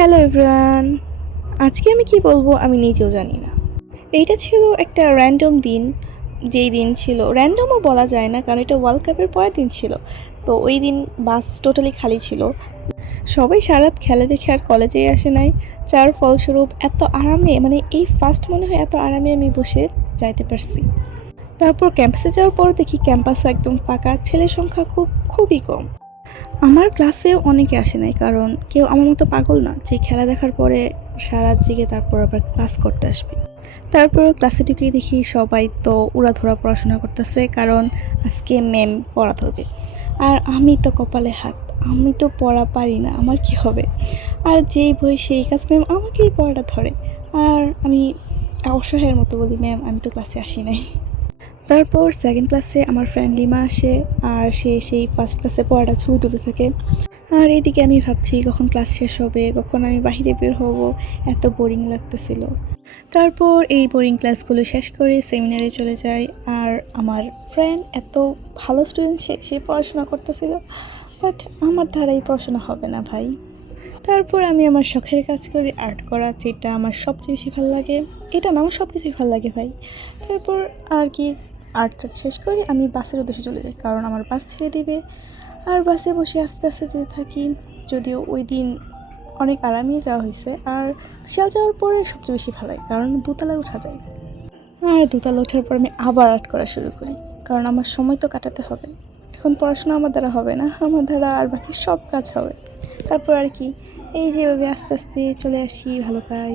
Hello everyone, আজকে আমি কি বলবো আমি নিজেও জানি না। এইটা ছিল একটা র্যান্ডম দিন, যেই দিন ছিল র্যান্ডমও বলা যায় না, কারণ এটা ওয়ার্ল্ড কাপের পরের দিন ছিল। তো ওই দিন বাস টোটালি খালি ছিল, সবাই সারাত খেলা দেখে আর কলেজেই আসে নাই। যার ফলস্বরূপ এত আরামে, মানে এই ফার্স্ট মনে হয় এত আরামে আমি বসে যাইতে পারছি। তারপর ক্যাম্পাসে যাওয়ার পর দেখি ক্যাম্পাসও একদম ফাঁকা, ছেলের সংখ্যা খুবই কম। আমার ক্লাসেও অনেকে আসে নাই, কারণ কেউ আমার মতো পাগল না যে খেলা দেখার পরে সারা জেগে তারপর আবার ক্লাস করতে আসবে। তারপর ক্লাসে ঢুকে দেখি সবাই তো উড়াধুরা পড়াশোনা করতেছে, কারণ আজকে ম্যাম পড়া ধরবে। আর আমি তো কপালে হাত, আমি তো পড়া পারি না, আমার কি হবে। আর যেই বই সেই কাজ, ম্যাম আমাকেই পড়াটা ধরে। আর আমি অসহায়ের মতো বলি, ম্যাম আমি তো ক্লাসে আসি নাই। তারপর সেকেন্ড ক্লাসে আমার ফ্রেন্ড লিমা আসে, আর সে সেই ফার্স্ট ক্লাসে পড়াটা ছবি তুলতে থাকে। আর এইদিকে আমি ভাবছি কখন ক্লাস শেষ হবে, কখন আমি বাহিরে বের হব, এত বোরিং লাগতেছিল। তারপর এই বোরিং ক্লাসগুলো শেষ করে সেমিনারে চলে যাই। আর আমার ফ্রেন্ড এত ভালো স্টুডেন্ট, সে পড়াশোনা করতেছিল, বাট আমার দ্বারাই পড়াশোনা হবে না ভাই। তারপর আমি আমার শখের কাজ করি, আর্ট করা, যেটা আমার সবচেয়ে বেশি ভালো লাগে। এটা না, আমার সব কিছুই ভালো লাগে ভাই। তারপর আর কি আর্টটা শেষ করে আমি বাসের উদ্দেশ্যে চলে যাই, কারণ আমার বাস ছেড়ে দিবে। আর বাসে বসে আস্তে আস্তে যেতে থাকি। যদিও ওই দিন অনেক আরামেই যাওয়া হয়েছে। আর শিয়াল যাওয়ার পরে সবচেয়ে বেশি ভালো লাগে, কারণ দোতলায় ওঠা যায়। আর দোতলা ওঠার পর আমি আবার আর্ট করা শুরু করি, কারণ আমার সময় তো কাটাতে হবে। এখন পড়াশোনা আমার দ্বারা হবে না, আমার দ্বারা আর বাকি সব কাজ হবে। তারপর আর কি এই যেভাবে আস্তে আস্তে চলে আসি ভালো পাই।